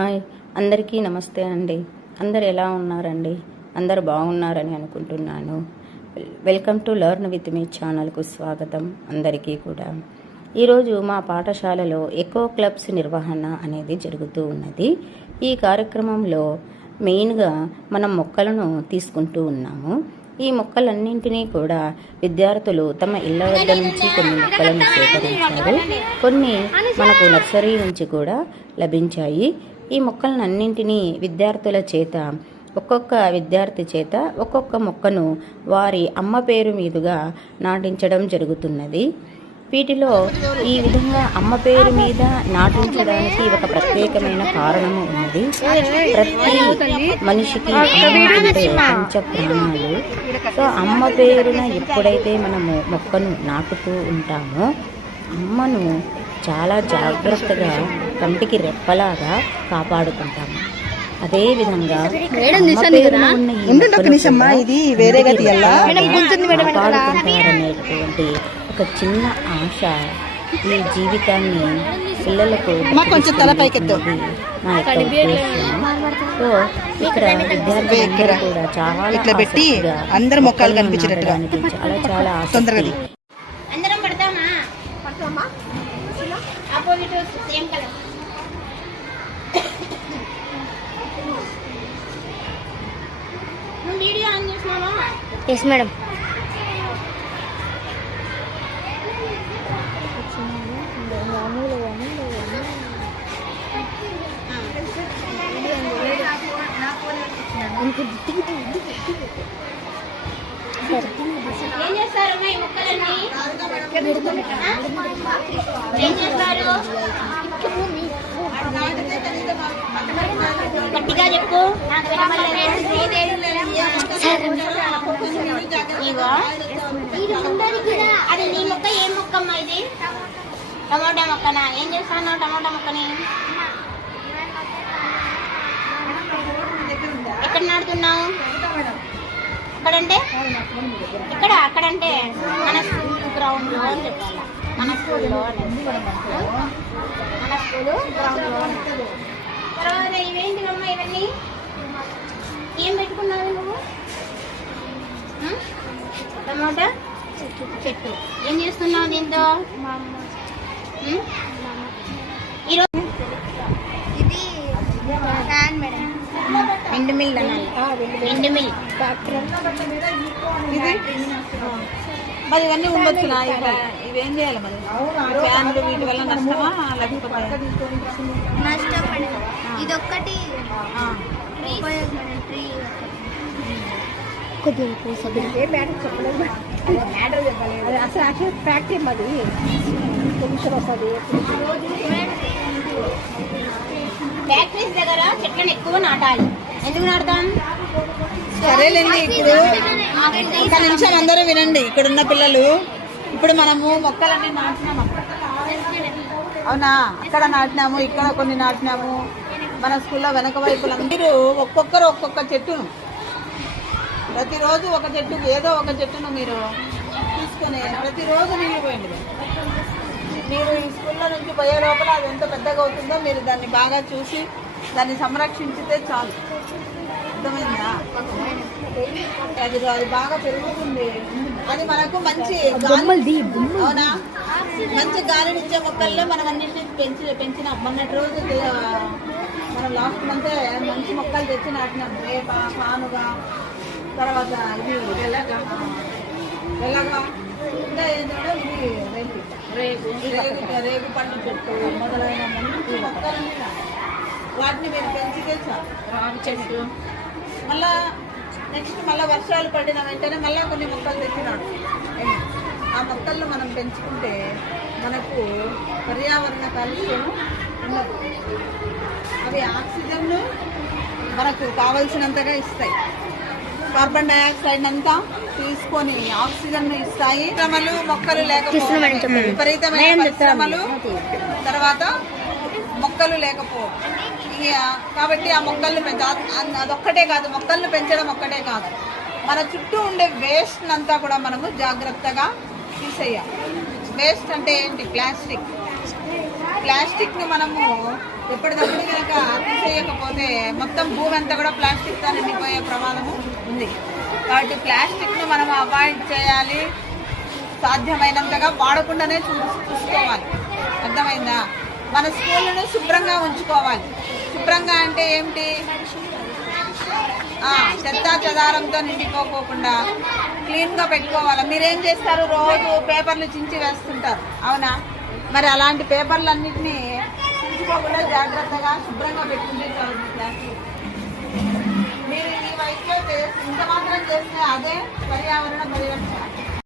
Hi, అందరికీ నమస్తే అండి. అందరు ఎలా ఉన్నారండి? అందరు బాగున్నారని అనుకుంటున్నాను. Welcome to learn with me ఛానల్కు స్వాగతం అందరికీ కూడా. ఈరోజు మా పాఠశాలలో ఎకో క్లబ్స్ నిర్వహణ అనేది జరుగుతూ ఉన్నది. ఈ కార్యక్రమంలో మెయిన్గా మనం మొక్కలను తీసుకుంటూ ఉన్నాము. ఈ మొక్కలన్నింటినీ కూడా విద్యార్థులు తమ ఇళ్ల వద్ద నుంచి కొన్ని మొక్కలను సేకరించారు. కొన్ని మనకు నర్సరీ నుంచి కూడా లభించాయి. ఈ మొక్కలన్నింటినీ విద్యార్థుల చేత ఒక్కొక్క విద్యార్థి చేత ఒక్కొక్క మొక్కను వారి అమ్మ పేరు మీదుగా నాటించడం జరుగుతున్నది. వీటిలో ఈ విధంగా అమ్మ పేరు మీద నాటించడానికి ఒక ప్రత్యేకమైన కారణము ఉన్నది. ప్రతి మనిషికి అమ్మ అంటే పంచ ప్రాణాలు. సో అమ్మ పేరున ఎప్పుడైతే మనము మొక్కను నాటుతూ ఉంటామో అమ్మను చాలా జాగ్రత్తగా కంటికి రెప్పలాగా కాపాడుకుంటాము. అదే విధంగా కాపాడుకుంటారనేటువంటి ఒక చిన్న ఆశ ఈ జీవితాన్ని పిల్లలకు నా యొక్క ఉద్దేశం. సో ఇక్కడ విద్యార్థులందరూ కూడా చాలా పెట్టి అందరు మొక్కలు కనిపించినట్టుగా చాలా చాలా ఆసక్తి. Yes madam. ఏం చేస్తారమ్మా ఈ మొక్కలన్నీ? ఏం చేస్తారు? గట్టిగా చెప్పు. అది నీ మొక్క ఏం మొక్కమ్మా? ఇది టమోటా మొక్కనా? ఏం చేస్తాను టమోటా మొక్కని? ఎక్కడ నాడుతున్నావు? అక్కడంటే ఇక్కడ, అక్కడంటే మన స్కూల్ గ్రౌండ్ లో అని చెప్పాలి. మన స్కూల్లో మన స్కూలు గ్రౌండ్ లో. తర్వాత ఇవేంటివమ్మా ఇవన్నీ? ఏం పెట్టుకున్నావు నువ్వు? టమోటా చెట్టు. ఏం చేస్తున్నావు దీంతో? ఈరోజు ఇది ఎండు మిల్ అనాలి. ఎండు మిల్ మరి ఇవన్నీ ఉండొచ్చు. ఇవేం చేయాలి మరి? ఫ్యాన్లు వీటి వల్ల నష్టమా లేకపోతే నష్టం మేడం. ఇదొక్కటి ఫ్యాక్టరీ మరి పొల్యూషన్ వస్తుంది. ఫ్యాక్టరీస్ దగ్గర చెట్లను ఎక్కువ నాటాలి. ఎందుకు నాటుతాం? సరేలేండి. ఇప్పుడు ఒక నిమిషం అందరూ వినండి. ఇక్కడ ఉన్న పిల్లలు, ఇప్పుడు మనము మొక్కలన్నీ నాటినాము. అవునా? అక్కడ నాటినాము, ఇక్కడ కొన్ని నాటినాము. మన స్కూల్లో వెనక వైపులు అందరూ ఒక్కొక్కరు ఒక్కొక్క చెట్టును, ప్రతిరోజు ఒక చెట్టు, ఏదో ఒక చెట్టును మీరు తీసుకొని ప్రతిరోజు నీళ్ళు పోయండి. మీరు ఈ స్కూల్లో నుంచి పోయే లోపల అది ఎంత పెద్దగా అవుతుందో మీరు దాన్ని బాగా చూసి దాన్ని సంరక్షించితే చాలు. అర్థమైందా? అది బాగా పెరుగుతుంది. అది మనకు మంచి గాలి, అవునా? మంచి గాలినిచ్చే మొక్కల్లో మనం అన్నింటినీ పెంచినాం. మొన్నటి రోజు మనం లాస్ట్ మంతే మంచి మొక్కలు తెచ్చి నాటినాం. వేప, పానుగా, తర్వాత ఇది వెల్లగా, ఇంకా ఏంటంటే ఇది రేగు పండు చెట్టు మొదలైన మంచి మొక్కలన్నీ వాటిని మీరు పెంచితే చాలు. రావి చెట్టు. మళ్ళా నెక్స్ట్ మళ్ళీ వర్షాలు పడిన వెంటనే మళ్ళీ కొన్ని మొక్కలు తెచ్చినాడు. ఆ మొక్కలను మనం పెంచుకుంటే మనకు పర్యావరణ కాలుష్యం ఉండదు. అవి ఆక్సిజన్ మనకు కావలసినంతగా ఇస్తాయి. కార్బన్ డైఆక్సైడ్ అంతా తీసుకొని ఆక్సిజన్ ఇస్తాయి. శ్రమలు మొక్కలు లేకపోతే విపరీతమైన పరిశ్రమలు, తర్వాత మొక్కలు లేకపోవడం. కాబట్టి ఆ మొక్కలను అదొక్కటే కాదు, మొక్కలను పెంచడం ఒక్కటే కాదు, మన చుట్టూ ఉండే వేస్ట్ అంతా కూడా మనము జాగ్రత్తగా తీసేయాలి. వేస్ట్ అంటే ఏంటి? ప్లాస్టిక్. ప్లాస్టిక్ ను మనము ఎప్పటికప్పుడు కనుక తీసేయకపోతే మొత్తం భూమి అంతా కూడా ప్లాస్టిక్ తో నిండిపోయే ప్రమాదము ఉంది. కాబట్టి ప్లాస్టిక్ ను మనం అవాయిడ్ చేయాలి, సాధ్యమైనంతగా వాడకుండానే చూసుకోవాలి. అర్థమైందా? మన స్కూళ్ళను శుభ్రంగా ఉంచుకోవాలి. శుభ్రంగా అంటే ఏమిటి? చెత్తా చెదారంతో నిండిపోకుండా క్లీన్ గా పెట్టుకోవాలి. మీరేం చేస్తారు? రోజు పేపర్లు చించి వేస్తుంటారు, అవునా? మరి అలాంటి పేపర్లన్నింటినీ చించుకోకుండా జాగ్రత్తగా శుభ్రంగా పెట్టుకుంటే మీరు ఈ వయసులో ఇంత మాత్రం చేస్తే అదే పర్యావరణ పరిరక్షణ.